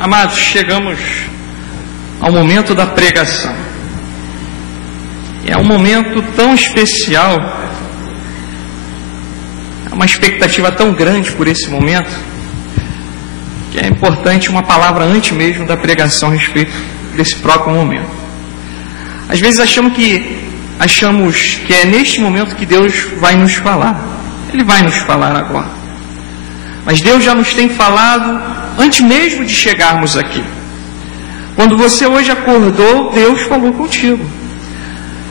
Amados, chegamos ao momento da pregação. É um momento tão especial, é uma expectativa tão grande por esse momento, que é importante uma palavra antes mesmo da pregação a respeito desse próprio momento. Às vezes achamos que é neste momento que Deus vai nos falar. Ele vai nos falar agora. Mas Deus já nos tem falado antes mesmo de chegarmos aqui. Quando você hoje acordou, Deus falou contigo.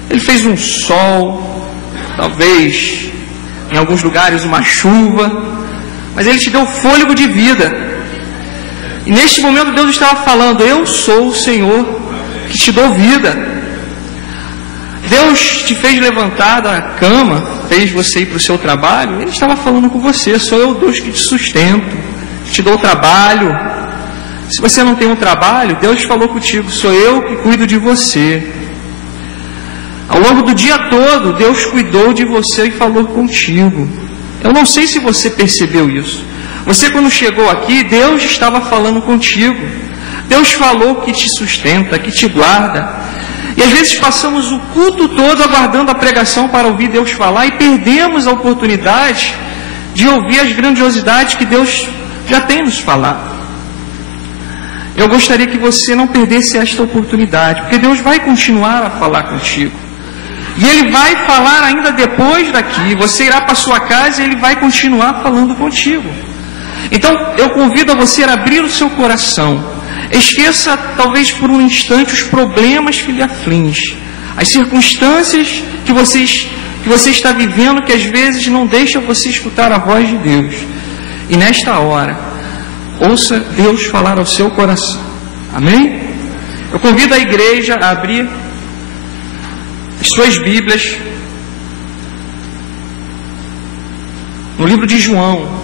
Ele fez um sol, talvez em alguns lugares uma chuva, mas Ele te deu fôlego de vida. E neste momento Deus estava falando: eu sou o Senhor que te dou vida. Deus te fez levantar da cama, fez você ir para o seu trabalho. Ele estava falando com você: sou eu, Deus, que te sustento, que te dou trabalho. Se você não tem um trabalho, Deus falou contigo: sou eu que cuido de você. Ao longo do dia todo, Deus cuidou de você e falou contigo. Eu não sei se você percebeu isso. Você, quando chegou aqui, Deus estava falando contigo. Deus falou que te sustenta, que te guarda. E às vezes passamos o culto todo aguardando a pregação para ouvir Deus falar e perdemos a oportunidade de ouvir as grandiosidades que Deus já tem nos falado. Eu gostaria que você não perdesse esta oportunidade, porque Deus vai continuar a falar contigo. E Ele vai falar ainda depois daqui. Você irá para a sua casa e Ele vai continuar falando contigo. Então, eu convido a você a abrir o seu coração. Esqueça, talvez por um instante, os problemas que lhe afligem, as circunstâncias que você está vivendo, que às vezes não deixam você escutar a voz de Deus. E nesta hora, ouça Deus falar ao seu coração. Amém? Eu convido a igreja a abrir as suas Bíblias no livro de João.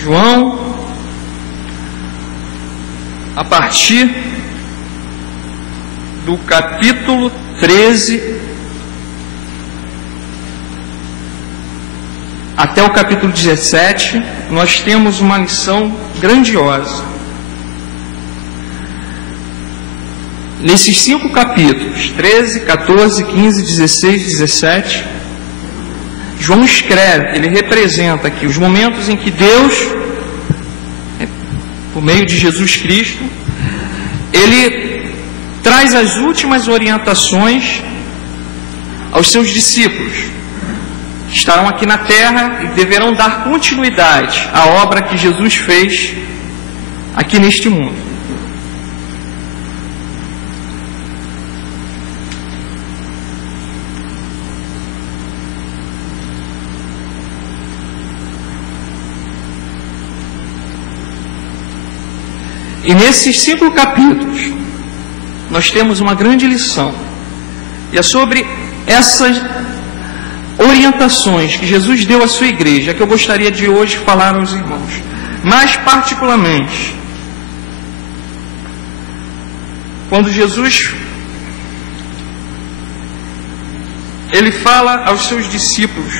João, a partir do capítulo 13 até o capítulo 17, nós temos uma lição grandiosa. Nesses 5 capítulos, 13, 14, 15, 16, 17, João escreve, ele representa aqui os momentos em que Deus, por meio de Jesus Cristo, Ele traz as últimas orientações aos seus discípulos, que estarão aqui na terra e deverão dar continuidade à obra que Jesus fez aqui neste mundo. E nesses 5 capítulos, nós temos uma grande lição. E é sobre essas orientações que Jesus deu à sua igreja que eu gostaria de hoje falar aos irmãos. Mais particularmente, quando Jesus Ele fala aos seus discípulos,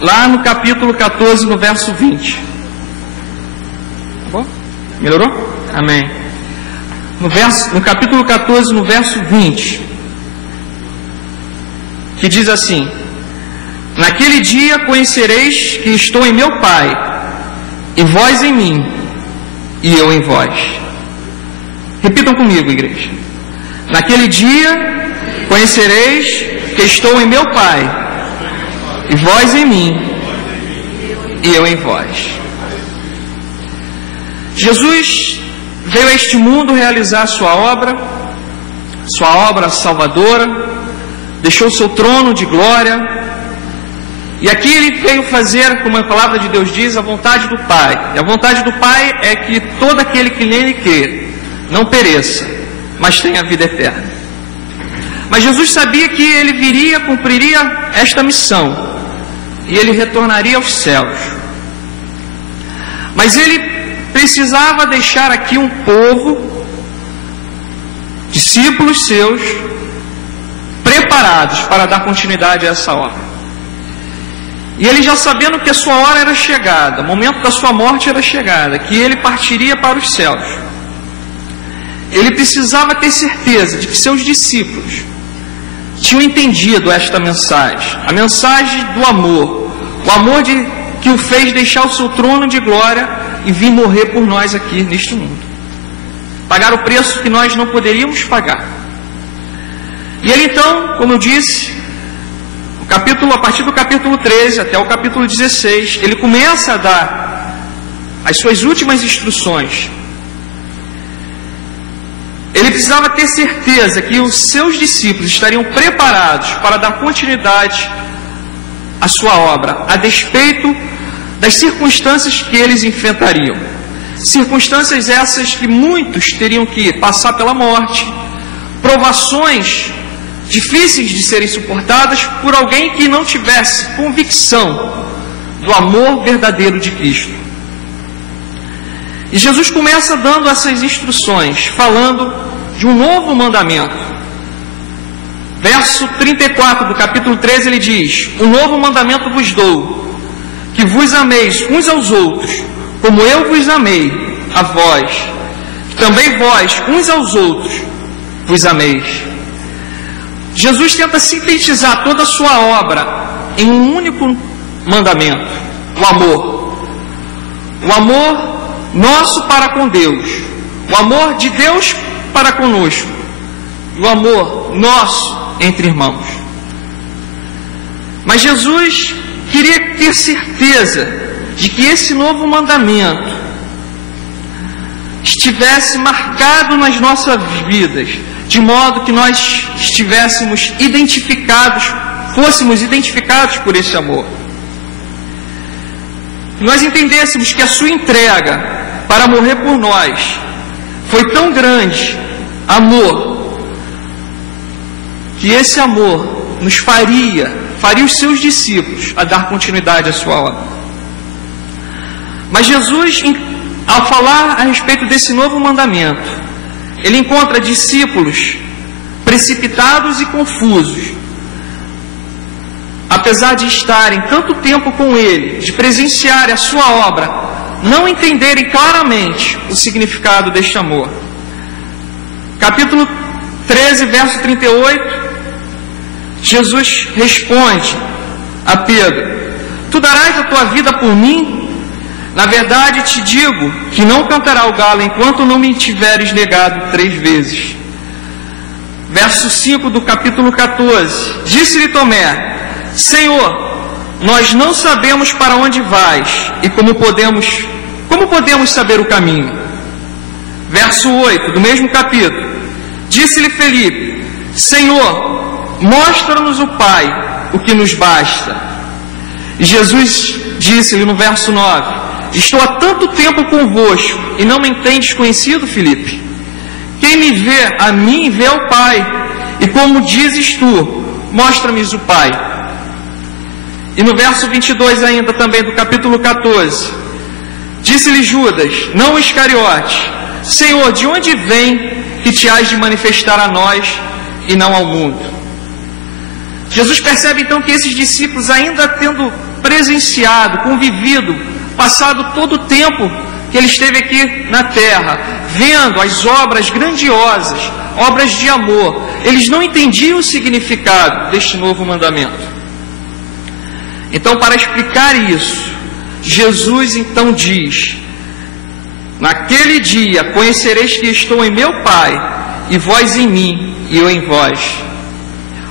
lá no capítulo 14, no verso 20. Tá bom? Melhorou? Amém. No capítulo 14, no verso 20, que diz assim: naquele dia conhecereis que estou em meu Pai, e vós em mim, e eu em vós. Repitam comigo, igreja. Naquele dia conhecereis que estou em meu Pai, e vós em mim, e eu em vós. Jesus veio a este mundo realizar a sua obra salvadora, deixou o seu trono de glória, e aqui Ele veio fazer, como a palavra de Deus diz, a vontade do Pai. E a vontade do Pai é que todo aquele que nele crê não pereça, mas tenha vida eterna. Mas Jesus sabia que Ele viria, cumpriria esta missão, e Ele retornaria aos céus. Mas Ele precisava deixar aqui um povo, discípulos seus, preparados para dar continuidade a essa obra. E ele, já sabendo que a sua hora era chegada, o momento da sua morte era chegada, que ele partiria para os céus, ele precisava ter certeza de que seus discípulos tinham entendido esta mensagem, a mensagem do amor, o amor que o fez deixar o seu trono de glória e vir morrer por nós aqui neste mundo, pagar o preço que nós não poderíamos pagar. E ele então, como eu disse, a partir do capítulo 13 até o capítulo 16, ele começa a dar as suas últimas instruções. Ele precisava ter certeza que os seus discípulos estariam preparados para dar continuidade à sua obra, a despeito das circunstâncias que eles enfrentariam. Circunstâncias essas que muitos teriam que passar pela morte, provações difíceis de serem suportadas por alguém que não tivesse convicção do amor verdadeiro de Cristo. E Jesus começa dando essas instruções, falando de um novo mandamento. Verso 34 do capítulo 13, ele diz: um novo mandamento vos dou, que vos ameis uns aos outros, como eu vos amei a vós, que também vós uns aos outros vos ameis. Jesus tenta sintetizar toda a sua obra em um único mandamento: o amor. O amor nosso para com Deus, o amor de Deus para conosco, o amor nosso entre irmãos. Mas Jesus queria ter certeza de que esse novo mandamento estivesse marcado nas nossas vidas, de modo que nós estivéssemos identificados, fôssemos identificados por esse amor. Nós entendêssemos que a sua entrega para morrer por nós foi tão grande, amor, que esse amor nos faria os seus discípulos a dar continuidade à sua obra. Mas Jesus, ao falar a respeito desse novo mandamento, ele encontra discípulos precipitados e confusos, apesar de estarem tanto tempo com ele, de presenciarem a sua obra, não entenderem claramente o significado deste amor. Capítulo 13, verso 38, Jesus responde a Pedro: tu darás a tua vida por mim? Na verdade te digo que não cantará o galo enquanto não me tiveres negado 3 vezes. Verso 5 do capítulo 14, disse-lhe Tomé: Senhor, nós não sabemos para onde vais e como podemos saber o caminho? Verso 8 do mesmo capítulo, disse-lhe Felipe: Senhor, mostra-nos o Pai, o que nos basta. E Jesus disse-lhe no verso 9: estou há tanto tempo convosco e não me tendes conhecido, Felipe? Quem me vê a mim vê ao Pai, e como dizes tu, mostra-me o Pai. E no verso 22 ainda também do capítulo 14, disse-lhe Judas, não Iscariote: Senhor, de onde vem que te hás de manifestar a nós e não ao mundo? Jesus percebe então que esses discípulos, ainda tendo presenciado, convivido, passado todo o tempo que ele esteve aqui na terra, vendo as obras grandiosas, obras de amor, eles não entendiam o significado deste novo mandamento. Então, para explicar isso, Jesus então diz: naquele dia conhecereis que estou em meu Pai, e vós em mim, e eu em vós.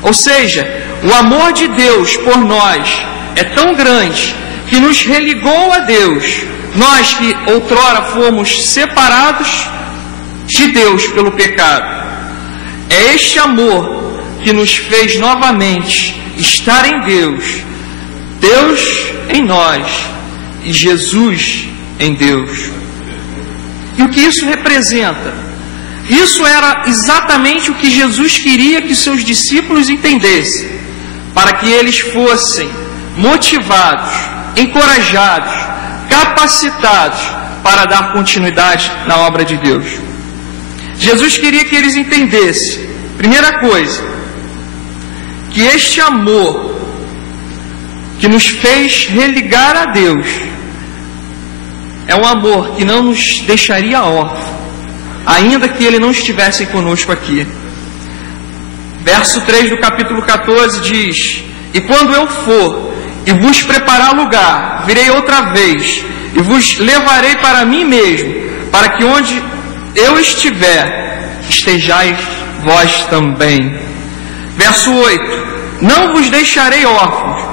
Ou seja, o amor de Deus por nós é tão grande que nos religou a Deus, nós que outrora fomos separados de Deus pelo pecado. É este amor que nos fez novamente estar em Deus, Deus em nós e Jesus em Deus. E o que isso representa? Isso era exatamente o que Jesus queria que seus discípulos entendessem, para que eles fossem motivados, encorajados, capacitados para dar continuidade na obra de Deus. Jesus queria que eles entendessem, primeira coisa, que este amor que nos fez religar a Deus, é um amor que não nos deixaria órfãos, ainda que Ele não estivesse conosco aqui. Verso 3 do capítulo 14 diz: e quando eu for e vos preparar lugar, virei outra vez e vos levarei para mim mesmo, para que onde eu estiver, estejais vós também. Verso 8: não vos deixarei órfãos,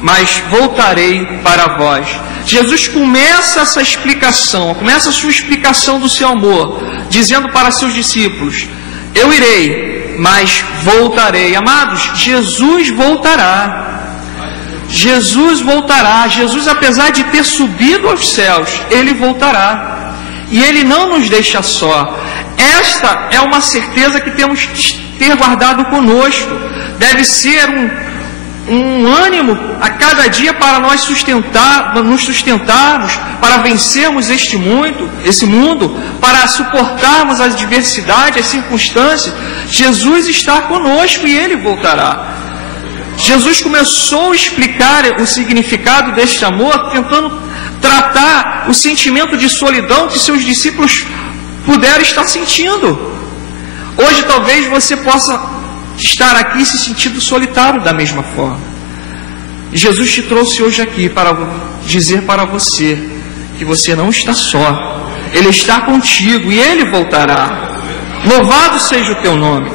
mas voltarei para vós. Jesus começa essa explicação, começa a sua explicação do seu amor, dizendo para seus discípulos: eu irei, mas voltarei. Amados, Jesus voltará. Jesus voltará. Jesus, apesar de ter subido aos céus, Ele voltará. E Ele não nos deixa só. Esta é uma certeza que temos que ter guardado conosco. Deve ser um ânimo a cada dia para nós nos sustentarmos, para vencermos esse mundo, para suportarmos as adversidades, as circunstâncias. Jesus está conosco e Ele voltará. Jesus começou a explicar o significado deste amor, tentando tratar o sentimento de solidão que seus discípulos puderam estar sentindo. Hoje talvez você possa estar aqui se sentindo solitário da mesma forma. Jesus te trouxe hoje aqui para dizer para você que você não está só. Ele está contigo e Ele voltará. Louvado seja o teu nome.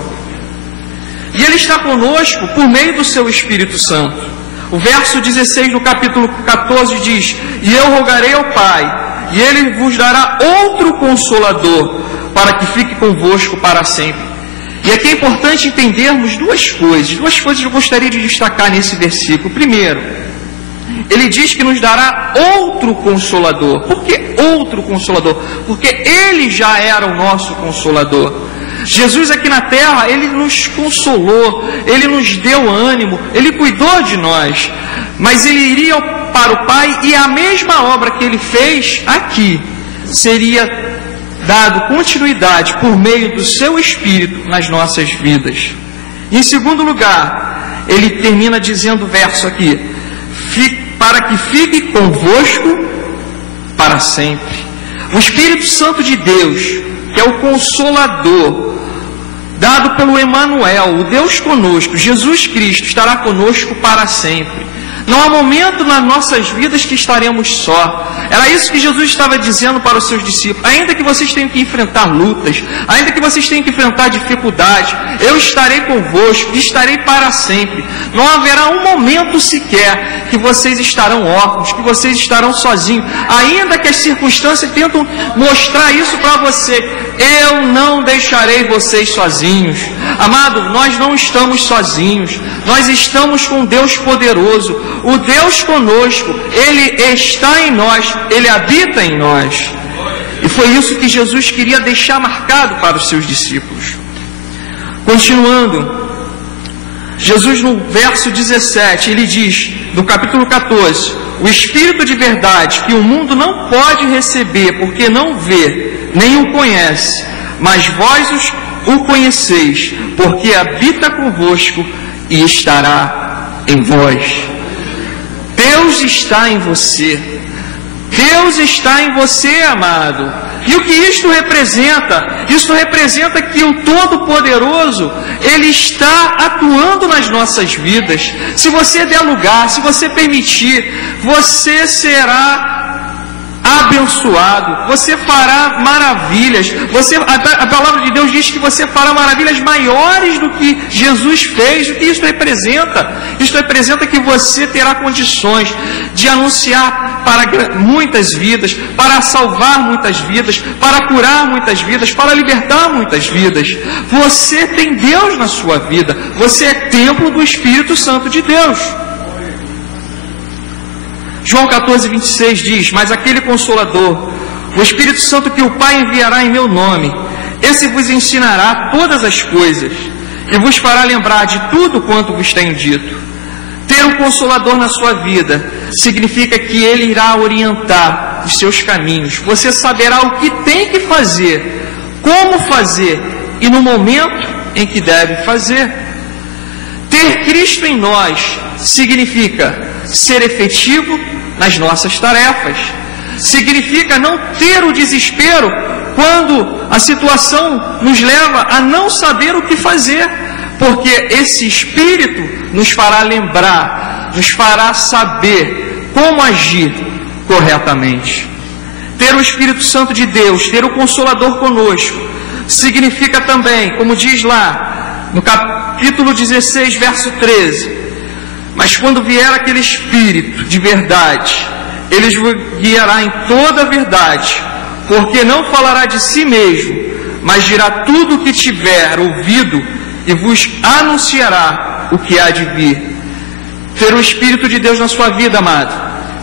E Ele está conosco por meio do seu Espírito Santo. O verso 16 do capítulo 14 diz: e eu rogarei ao Pai, e Ele vos dará outro Consolador, para que fique convosco para sempre. E aqui é importante entendermos duas coisas eu gostaria de destacar nesse versículo. Primeiro, ele diz que nos dará outro Consolador. Por que outro Consolador? Porque Ele já era o nosso Consolador. Jesus aqui na terra, Ele nos consolou, Ele nos deu ânimo, Ele cuidou de nós, mas Ele iria para o Pai e a mesma obra que Ele fez aqui seria dado continuidade por meio do seu Espírito nas nossas vidas. Em segundo lugar, ele termina dizendo o verso aqui: para que fique convosco para sempre. O Espírito Santo de Deus, que é o Consolador, dado pelo Emmanuel, o Deus conosco, Jesus Cristo, estará conosco para sempre. Não há momento nas nossas vidas que estaremos só. Era isso que Jesus estava dizendo para os seus discípulos. Ainda que vocês tenham que enfrentar lutas, ainda que vocês tenham que enfrentar dificuldades, eu estarei convosco, estarei para sempre. Não haverá um momento sequer que vocês estarão órfãos, que vocês estarão sozinhos. Ainda que as circunstâncias tentam mostrar isso para você, eu não deixarei vocês sozinhos. Amado, nós não estamos sozinhos. Nós estamos com Deus poderoso. O Deus conosco, Ele está em nós, Ele habita em nós. E foi isso que Jesus queria deixar marcado para os seus discípulos. Continuando, Jesus no verso 17, Ele diz, no capítulo 14: o Espírito de verdade, que o mundo não pode receber, porque não vê, nem o conhece, mas vós o conheceis, porque habita convosco e estará em vós. Deus está em você. Deus está em você, amado. E o que isto representa? Isto representa que o Todo-Poderoso, Ele está atuando nas nossas vidas. Se você der lugar, se você permitir, você será abençoado, você fará maravilhas. A palavra de Deus diz que você fará maravilhas maiores do que Jesus fez. O que isso representa? Isso representa que você terá condições de anunciar para muitas vidas, para salvar muitas vidas, para curar muitas vidas, para libertar muitas vidas. Você tem Deus na sua vida, você é templo do Espírito Santo de Deus. João 14, 26 diz: mas aquele Consolador, o Espírito Santo que o Pai enviará em meu nome, esse vos ensinará todas as coisas e vos fará lembrar de tudo quanto vos tenho dito. Ter um Consolador na sua vida significa que Ele irá orientar os seus caminhos. Você saberá o que tem que fazer, como fazer e no momento em que deve fazer. Ter Cristo em nós significa ser efetivo nas nossas tarefas. Significa não ter o desespero quando a situação nos leva a não saber o que fazer, porque esse Espírito nos fará lembrar, nos fará saber como agir corretamente. Ter o Espírito Santo de Deus, ter o Consolador conosco, significa também, como diz lá no capítulo 16, verso 13: mas quando vier aquele Espírito de verdade, ele vos guiará em toda a verdade, porque não falará de si mesmo, mas dirá tudo o que tiver ouvido e vos anunciará o que há de vir. Ter o Espírito de Deus na sua vida, amado,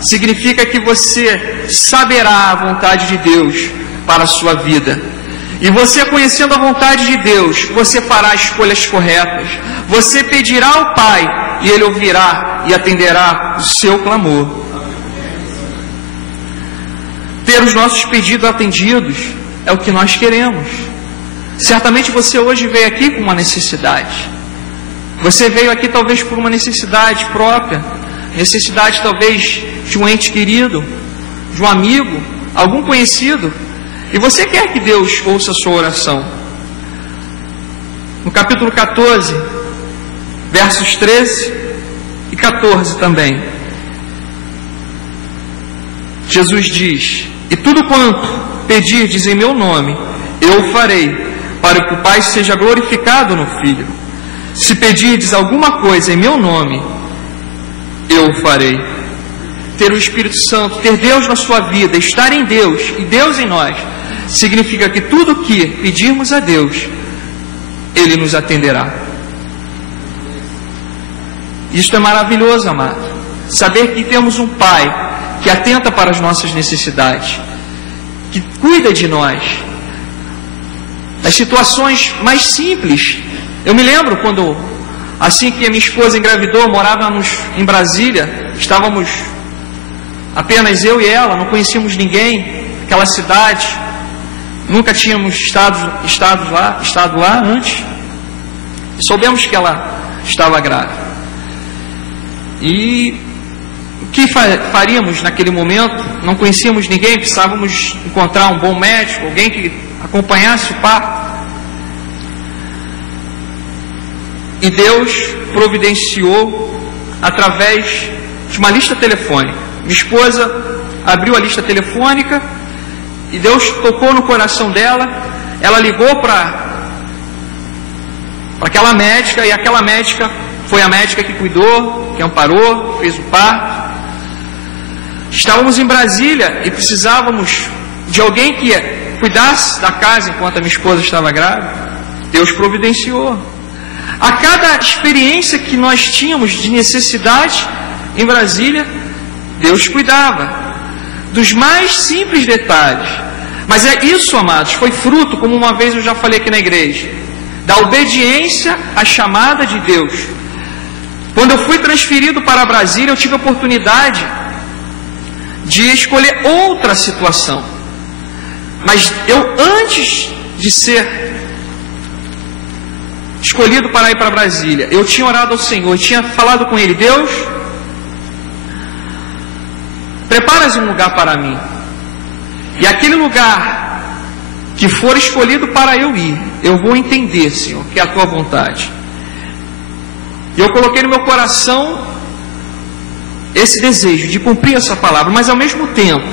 significa que você saberá a vontade de Deus para a sua vida. E você, conhecendo a vontade de Deus, você fará escolhas corretas. Você pedirá ao Pai e Ele ouvirá e atenderá o seu clamor. Ter os nossos pedidos atendidos é o que nós queremos. Certamente você hoje veio aqui com uma necessidade. Você veio aqui talvez por uma necessidade própria, necessidade talvez de um ente querido, de um amigo, algum conhecido, e você quer que Deus ouça a sua oração. No capítulo 14, versos 13 e 14 também, Jesus diz: e tudo quanto pedirdes em meu nome, eu farei, para que o Pai seja glorificado no Filho. Se pedirdes alguma coisa em meu nome, eu farei. Ter o Espírito Santo, ter Deus na sua vida, estar em Deus e Deus em nós, significa que tudo que pedirmos a Deus, Ele nos atenderá. Isto é maravilhoso, amado. Saber que temos um Pai que atenta para as nossas necessidades, que cuida de nós, das situações mais simples. Eu me lembro quando, assim que a minha esposa engravidou, morávamos em Brasília, estávamos apenas eu e ela, não conhecíamos ninguém, aquela cidade, nunca tínhamos estado lá antes, e soubemos que ela estava grávida. E o que faríamos naquele momento? Não conhecíamos ninguém, precisávamos encontrar um bom médico, alguém que acompanhasse o parto. E Deus providenciou através de uma lista telefônica. Minha esposa abriu a lista telefônica e Deus tocou no coração dela. Ela ligou para aquela médica, e aquela médica foi a médica que cuidou, que amparou, fez o parto. Estávamos em Brasília e precisávamos de alguém que cuidasse da casa enquanto a minha esposa estava grávida. Deus providenciou. A cada experiência que nós tínhamos de necessidade em Brasília, Deus cuidava dos mais simples detalhes. Mas é isso, amados, foi fruto, como uma vez eu já falei aqui na igreja, da obediência à chamada de Deus. Quando eu fui transferido para Brasília, eu tive a oportunidade de escolher outra situação. Mas eu, antes de ser escolhido para ir para Brasília, eu tinha orado ao Senhor, tinha falado com Ele: Deus, preparas um lugar para mim, e aquele lugar que for escolhido para eu ir, eu vou entender, Senhor, que é a Tua vontade. E eu coloquei no meu coração esse desejo de cumprir essa palavra, mas ao mesmo tempo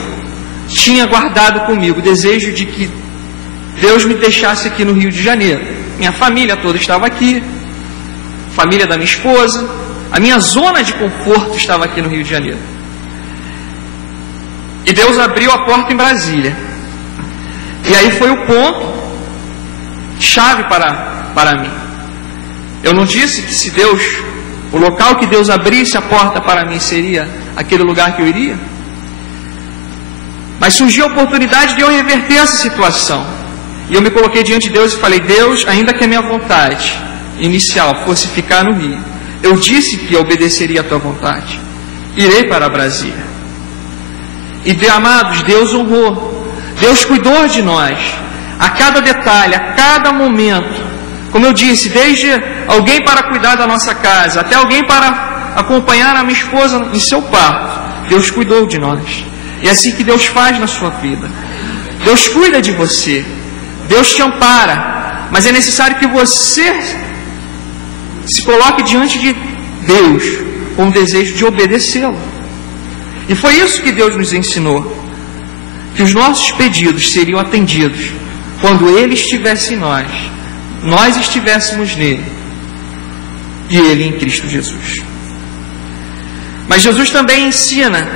tinha guardado comigo o desejo de que Deus me deixasse aqui no Rio de Janeiro. Minha família toda estava aqui, família da minha esposa, a minha zona de conforto estava aqui no Rio de Janeiro. E Deus abriu a porta em Brasília. E aí foi o ponto chave para mim. Eu não disse que se Deus, o local que Deus abrisse a porta para mim seria aquele lugar que eu iria. Mas surgiu a oportunidade de eu reverter essa situação. E eu me coloquei diante de Deus e falei: Deus, ainda que a minha vontade inicial fosse ficar no Rio, eu disse que eu obedeceria a Tua vontade. Irei para Brasília. E, amados, Deus honrou. Deus cuidou de nós. A cada detalhe, a cada momento. Como eu disse, desde alguém para cuidar da nossa casa, até alguém para acompanhar a minha esposa em seu parto, Deus cuidou de nós. E é assim que Deus faz na sua vida. Deus cuida de você, Deus te ampara, mas é necessário que você se coloque diante de Deus com o desejo de obedecê-lo. E foi isso que Deus nos ensinou, que os nossos pedidos seriam atendidos quando Ele estivesse em nós estivéssemos nele e Ele em Cristo Jesus. Mas Jesus também ensina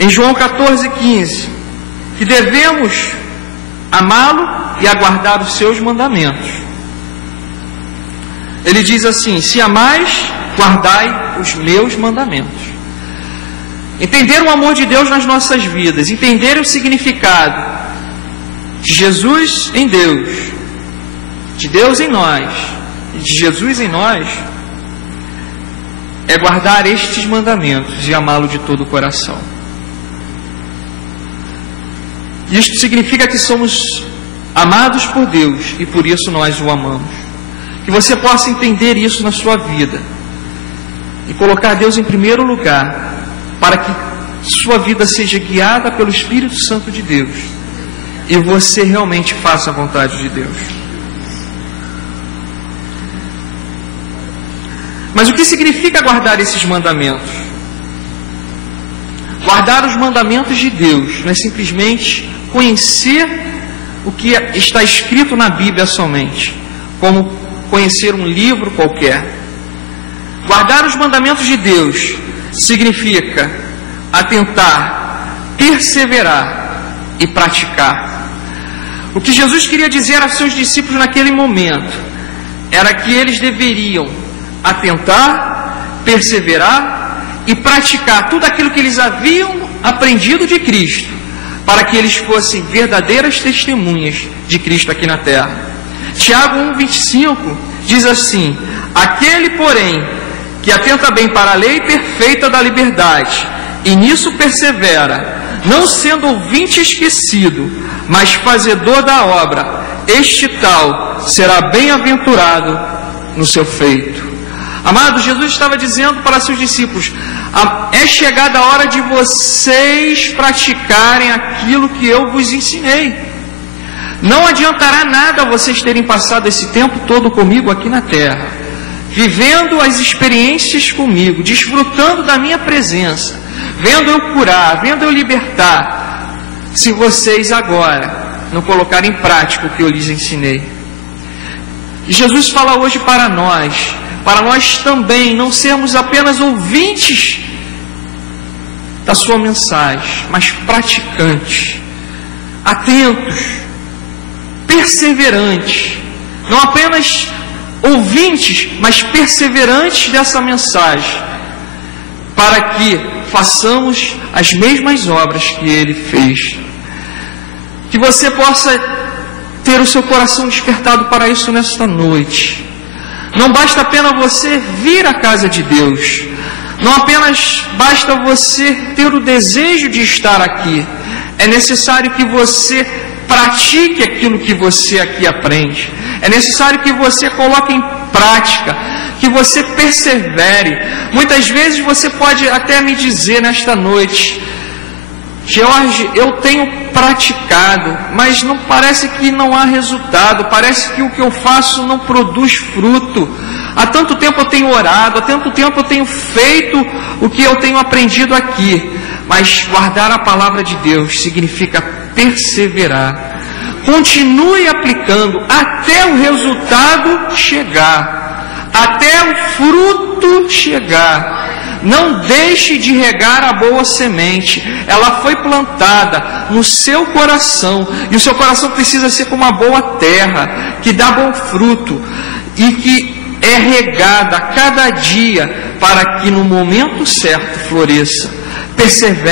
em João 14,15 que devemos amá-lo e aguardar os seus mandamentos. Ele diz assim: se amais, guardai os meus mandamentos. Entender o amor de Deus nas nossas vidas, entender o significado de Jesus em Deus, de Deus em nós e de Jesus em nós, é guardar estes mandamentos e amá-lo de todo o coração. Isto significa que somos amados por Deus e por isso nós o amamos. Que você possa entender isso na sua vida e colocar Deus em primeiro lugar, para que sua vida seja guiada pelo Espírito Santo de Deus e você realmente faça a vontade de Deus. Mas o que significa guardar esses mandamentos? Guardar os mandamentos de Deus não é simplesmente conhecer o que está escrito na Bíblia somente, como conhecer um livro qualquer. Guardar os mandamentos de Deus significa atentar, perseverar e praticar. O que Jesus queria dizer aos seus discípulos naquele momento era que eles deveriam atentar, perseverar e praticar tudo aquilo que eles haviam aprendido de Cristo, para que eles fossem verdadeiras testemunhas de Cristo aqui na terra. Tiago 1,25 diz assim: aquele, porém, que atenta bem para a lei perfeita da liberdade, e nisso persevera, não sendo ouvinte esquecido, mas fazedor da obra, este tal será bem-aventurado no seu feito. Amado, Jesus estava dizendo para seus discípulos: é chegada a hora de vocês praticarem aquilo que eu vos ensinei. Não adiantará nada vocês terem passado esse tempo todo comigo aqui na terra, vivendo as experiências comigo, desfrutando da minha presença, vendo eu curar, vendo eu libertar, se vocês agora não colocarem em prática o que eu lhes ensinei. E Jesus fala hoje para nós também não sermos apenas ouvintes da sua mensagem, mas praticantes, atentos, perseverantes, não apenas ouvintes, mas perseverantes dessa mensagem, para que façamos as mesmas obras que Ele fez. Que você possa ter o seu coração despertado para isso nesta noite. Não basta apenas você vir à casa de Deus, não apenas basta você ter o desejo de estar aqui, é necessário que você pratique aquilo que você aqui aprende, é necessário que você coloque em prática, que você persevere. Muitas vezes você pode até me dizer nesta noite: Jorge, eu tenho praticado, mas não parece que não há resultado, parece que o que eu faço não produz fruto. Há tanto tempo eu tenho orado, há tanto tempo eu tenho feito o que eu tenho aprendido aqui, mas guardar a palavra de Deus significa perseverar. Continue aplicando até o resultado chegar, até o fruto chegar. Não deixe de regar a boa semente. Ela foi plantada no seu coração, e o seu coração precisa ser como uma boa terra, que dá bom fruto e que é regada a cada dia, para que no momento certo floresça. Persevere.